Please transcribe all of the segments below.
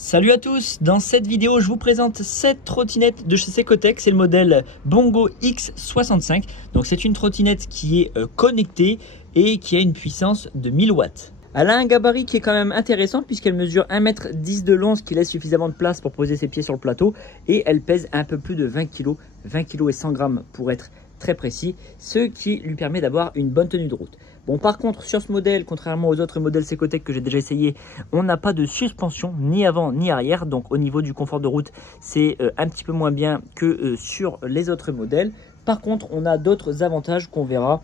Salut à tous, dans cette vidéo je vous présente cette trottinette de chez Secotec, c'est le modèle Bongo X65. Donc c'est une trottinette qui est connectée et qui a une puissance de 1000 watts. Elle a un gabarit qui est quand même intéressant puisqu'elle mesure 1,10 m de long, ce qui laisse suffisamment de place pour poser ses pieds sur le plateau, et elle pèse un peu plus de 20 kg, 20 kg et 100 g pour être très précis, ce qui lui permet d'avoir une bonne tenue de route. Bon, par contre, sur ce modèle, contrairement aux autres modèles Secotec que j'ai déjà essayé, on n'a pas de suspension ni avant ni arrière. Donc au niveau du confort de route, c'est un petit peu moins bien que sur les autres modèles. Par contre, on a d'autres avantages qu'on verra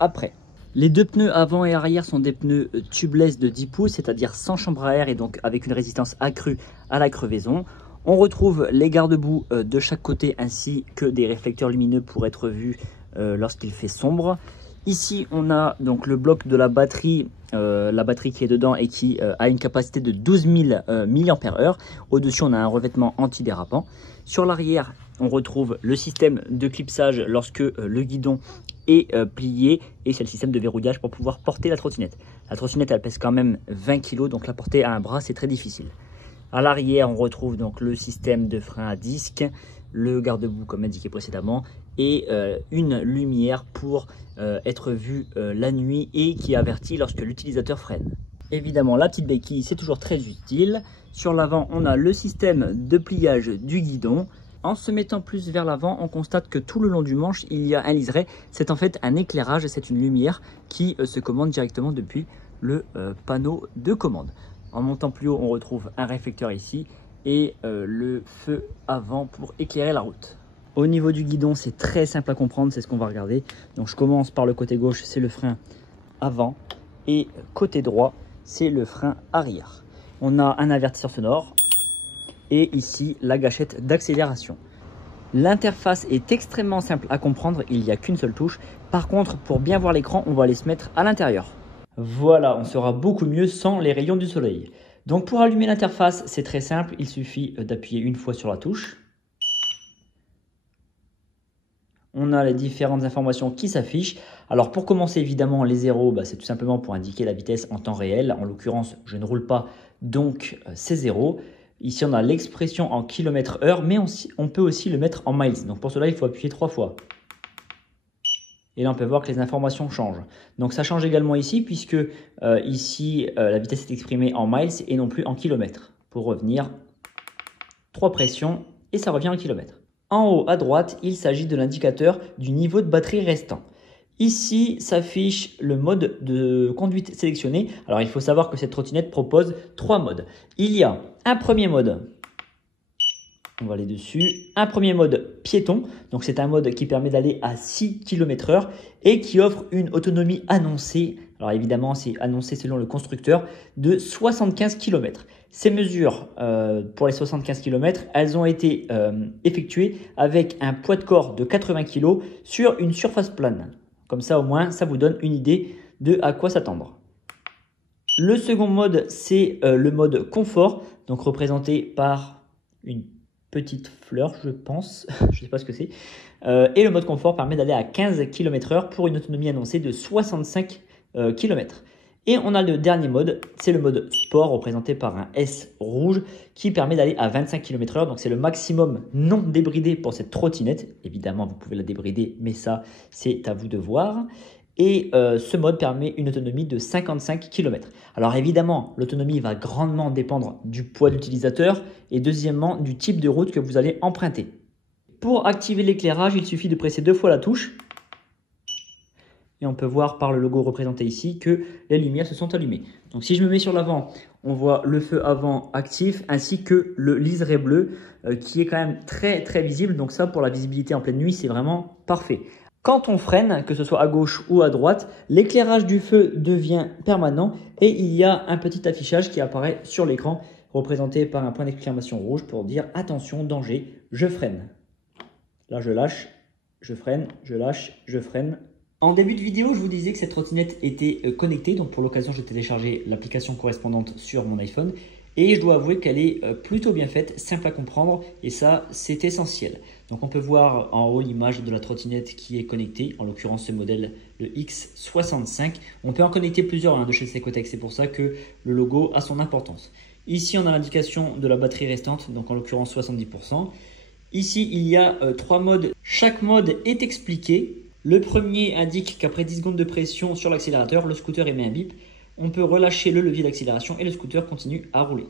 après. Les deux pneus avant et arrière sont des pneus tubeless de 10 pouces, c'est-à-dire sans chambre à air et donc avec une résistance accrue à la crevaison. On retrouve les garde-boue de chaque côté ainsi que des réflecteurs lumineux pour être vus lorsqu'il fait sombre. Ici, on a donc le bloc de la batterie qui est dedans et qui a une capacité de 12 000 mAh. Au-dessus, on a un revêtement antidérapant. Sur l'arrière, on retrouve le système de clipsage lorsque le guidon est plié, et c'est le système de verrouillage pour pouvoir porter la trottinette. La trottinette, elle pèse quand même 20 kg, donc la porter à un bras, c'est très difficile. À l'arrière, on retrouve donc le système de frein à disque, le garde-boue comme indiqué précédemment, et une lumière pour être vue la nuit et qui avertit lorsque l'utilisateur freine. Évidemment, la petite béquille, c'est toujours très utile. Sur l'avant, on a le système de pliage du guidon. En se mettant plus vers l'avant, on constate que tout le long du manche, il y a un liseré. C'est en fait un éclairage, c'est une lumière qui se commande directement depuis le panneau de commande. En montant plus haut, on retrouve un réflecteur ici et le feu avant pour éclairer la route. Au niveau du guidon, c'est très simple à comprendre, c'est ce qu'on va regarder. Donc je commence par le côté gauche, c'est le frein avant, et côté droit, c'est le frein arrière. On a un avertisseur sonore et ici la gâchette d'accélération. L'interface est extrêmement simple à comprendre, il n'y a qu'une seule touche. Par contre, pour bien voir l'écran, on va aller se mettre à l'intérieur. Voilà, on sera beaucoup mieux sans les rayons du soleil. Donc pour allumer l'interface, c'est très simple, il suffit d'appuyer une fois sur la touche. On a les différentes informations qui s'affichent. Alors pour commencer, évidemment, les zéros, c'est tout simplement pour indiquer la vitesse en temps réel. En l'occurrence, je ne roule pas, donc c'est 0. Ici, on a l'expression en km/h, mais on peut aussi le mettre en miles. Donc pour cela, il faut appuyer 3 fois. Et là, on peut voir que les informations changent. Donc ça change également ici, puisque ici, la vitesse est exprimée en miles et non plus en kilomètres. Pour revenir, 3 pressions et ça revient en kilomètres. En haut à droite, il s'agit de l'indicateur du niveau de batterie restant. Ici s'affiche le mode de conduite sélectionné. Alors il faut savoir que cette trottinette propose 3 modes. Il y a un premier mode, on va aller dessus, un premier mode piéton. Donc c'est un mode qui permet d'aller à 6 km/h et qui offre une autonomie annoncée. Alors évidemment, c'est annoncé selon le constructeur, de 75 km. Ces mesures pour les 75 km, elles ont été effectuées avec un poids de corps de 80 kg sur une surface plane. Comme ça, au moins, ça vous donne une idée de à quoi s'attendre. Le second mode, c'est le mode confort, donc représenté par une petite fleur, je pense, je ne sais pas ce que c'est. Et le mode confort permet d'aller à 15 km/h pour une autonomie annoncée de 65 km. Et on a le dernier mode, c'est le mode sport représenté par un S rouge qui permet d'aller à 25 km/h. Donc c'est le maximum non débridé pour cette trottinette. Évidemment, vous pouvez la débrider, mais ça, c'est à vous de voir. Et ce mode permet une autonomie de 55 km. Alors évidemment, l'autonomie va grandement dépendre du poids de l'utilisateur et deuxièmement du type de route que vous allez emprunter. Pour activer l'éclairage, il suffit de presser 2 fois la touche. Et on peut voir par le logo représenté ici que les lumières se sont allumées. Donc si je me mets sur l'avant, on voit le feu avant actif ainsi que le liseré bleu qui est quand même très très visible. Donc ça, pour la visibilité en pleine nuit, c'est vraiment parfait. Quand on freine, que ce soit à gauche ou à droite, l'éclairage du feu devient permanent et il y a un petit affichage qui apparaît sur l'écran représenté par un point d'exclamation rouge pour dire « Attention, danger, je freine ». Là, je lâche, je freine, je lâche, je freine. En début de vidéo, je vous disais que cette trottinette était connectée. Donc pour l'occasion, j'ai téléchargé l'application correspondante sur mon iPhone. Et je dois avouer qu'elle est plutôt bien faite, simple à comprendre. Et ça, c'est essentiel. Donc on peut voir en haut l'image de la trottinette qui est connectée. En l'occurrence, ce modèle, le X65. On peut en connecter plusieurs de chez Secotec. C'est pour ça que le logo a son importance. Ici, on a l'indication de la batterie restante, donc en l'occurrence 70%. Ici, il y a 3 modes. Chaque mode est expliqué. Le premier indique qu'après 10 secondes de pression sur l'accélérateur, le scooter émet un bip. On peut relâcher le levier d'accélération et le scooter continue à rouler.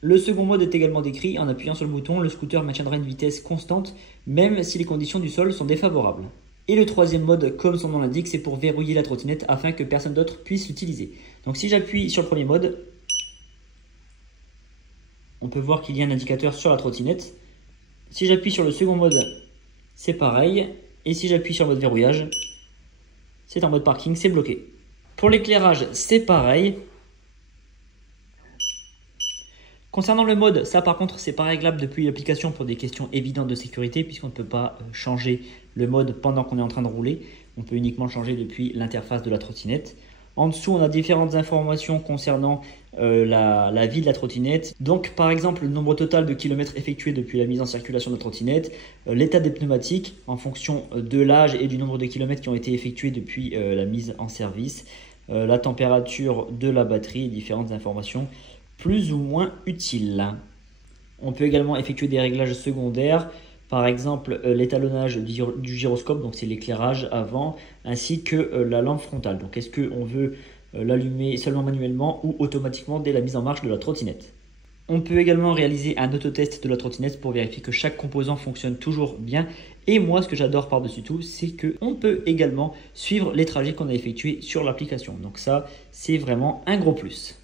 Le second mode est également décrit. En appuyant sur le bouton, le scooter maintiendra une vitesse constante, même si les conditions du sol sont défavorables. Et le troisième mode, comme son nom l'indique, c'est pour verrouiller la trottinette afin que personne d'autre puisse l'utiliser. Donc si j'appuie sur le premier mode, on peut voir qu'il y a un indicateur sur la trottinette. Si j'appuie sur le second mode, c'est pareil. Et si j'appuie sur le mode verrouillage, c'est en mode parking, c'est bloqué. Pour l'éclairage, c'est pareil. Concernant le mode, ça par contre, c'est pas réglable depuis l'application pour des questions évidentes de sécurité puisqu'on ne peut pas changer le mode pendant qu'on est en train de rouler. On peut uniquement changer depuis l'interface de la trottinette. En dessous, on a différentes informations concernant la vie de la trottinette. Donc, par exemple, le nombre total de kilomètres effectués depuis la mise en circulation de la trottinette, l'état des pneumatiques en fonction de l'âge et du nombre de kilomètres qui ont été effectués depuis la mise en service, la température de la batterie et différentes informations plus ou moins utiles. On peut également effectuer des réglages secondaires. Par exemple, l'étalonnage du gyroscope, donc c'est l'éclairage avant, ainsi que la lampe frontale. Donc est-ce qu'on veut l'allumer seulement manuellement ou automatiquement dès la mise en marche de la trottinette. On peut également réaliser un autotest de la trottinette pour vérifier que chaque composant fonctionne toujours bien. Et moi, ce que j'adore par-dessus tout, c'est qu'on peut également suivre les trajets qu'on a effectués sur l'application. Donc ça, c'est vraiment un gros plus.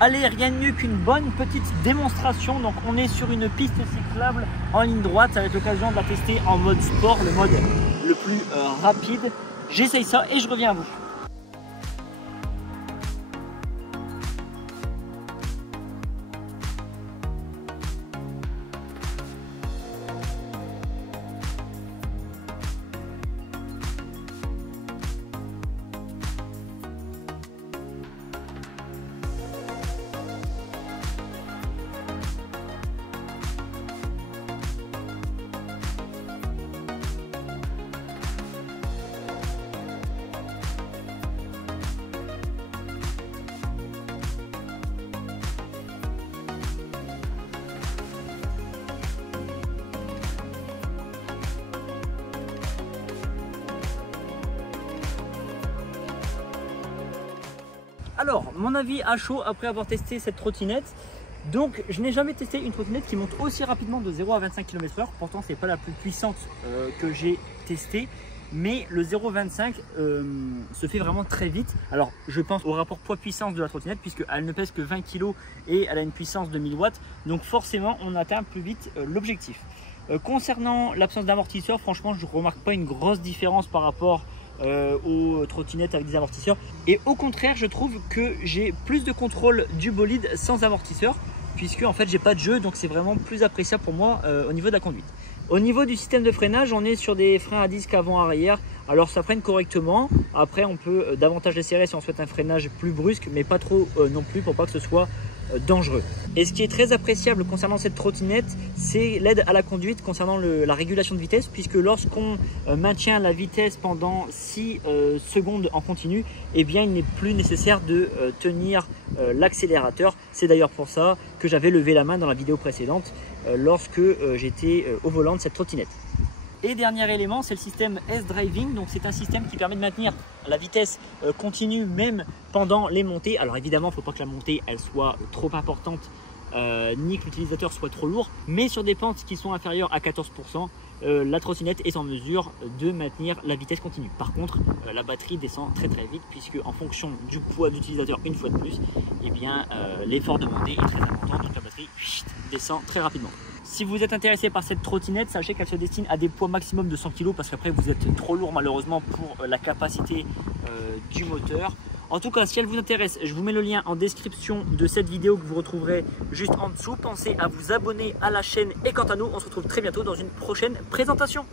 Allez, rien de mieux qu'une bonne petite démonstration. Donc on est sur une piste cyclable en ligne droite. Ça va être l'occasion de la tester en mode sport, le mode le plus rapide. J'essaye ça et je reviens à vous. Alors, mon avis à chaud après avoir testé cette trottinette. Donc, je n'ai jamais testé une trottinette qui monte aussi rapidement de 0 à 25 km/h. Pourtant, ce n'est pas la plus puissante que j'ai testée. Mais le 0,25 se fait vraiment très vite. Alors, je pense au rapport poids-puissance de la trottinette puisqu'elle ne pèse que 20 kg et elle a une puissance de 1000 watts. Donc, forcément, on atteint plus vite l'objectif. Concernant l'absence d'amortisseur, franchement, je ne remarque pas une grosse différence par rapport aux trottinettes avec des amortisseurs. Et au contraire, je trouve que j'ai plus de contrôle du bolide sans amortisseur puisque en fait, j'ai pas de jeu. Donc, c'est vraiment plus appréciable pour moi au niveau de la conduite. Au niveau du système de freinage, on est sur des freins à disque avant-arrière. Alors ça freine correctement. Après, on peut davantage les serrer si on souhaite un freinage plus brusque, mais pas trop non plus pour pas que ce soit dangereux. Et ce qui est très appréciable concernant cette trottinette, c'est l'aide à la conduite concernant la régulation de vitesse, puisque lorsqu'on maintient la vitesse pendant 6 secondes en continu, eh bien il n'est plus nécessaire de tenir l'accélérateur. C'est d'ailleurs pour ça que j'avais levé la main dans la vidéo précédente lorsque j'étais au volant de cette trottinette. Et dernier élément, c'est le système S-Driving. Donc c'est un système qui permet de maintenir la vitesse continue même pendant les montées. Alors évidemment, il ne faut pas que la montée elle soit trop importante ni que l'utilisateur soit trop lourd. Mais sur des pentes qui sont inférieures à 14%, la trottinette est en mesure de maintenir la vitesse continue. Par contre, la batterie descend très vite puisque en fonction du poids de l'utilisateur une fois de plus, eh bien l'effort de montée est très important. Donc la batterie descend très rapidement. Si vous êtes intéressé par cette trottinette, sachez qu'elle se destine à des poids maximum de 100 kg parce qu'après vous êtes trop lourd malheureusement pour la capacité du moteur. En tout cas, si elle vous intéresse, je vous mets le lien en description de cette vidéo que vous retrouverez juste en dessous. Pensez à vous abonner à la chaîne et quant à nous, on se retrouve très bientôt dans une prochaine présentation.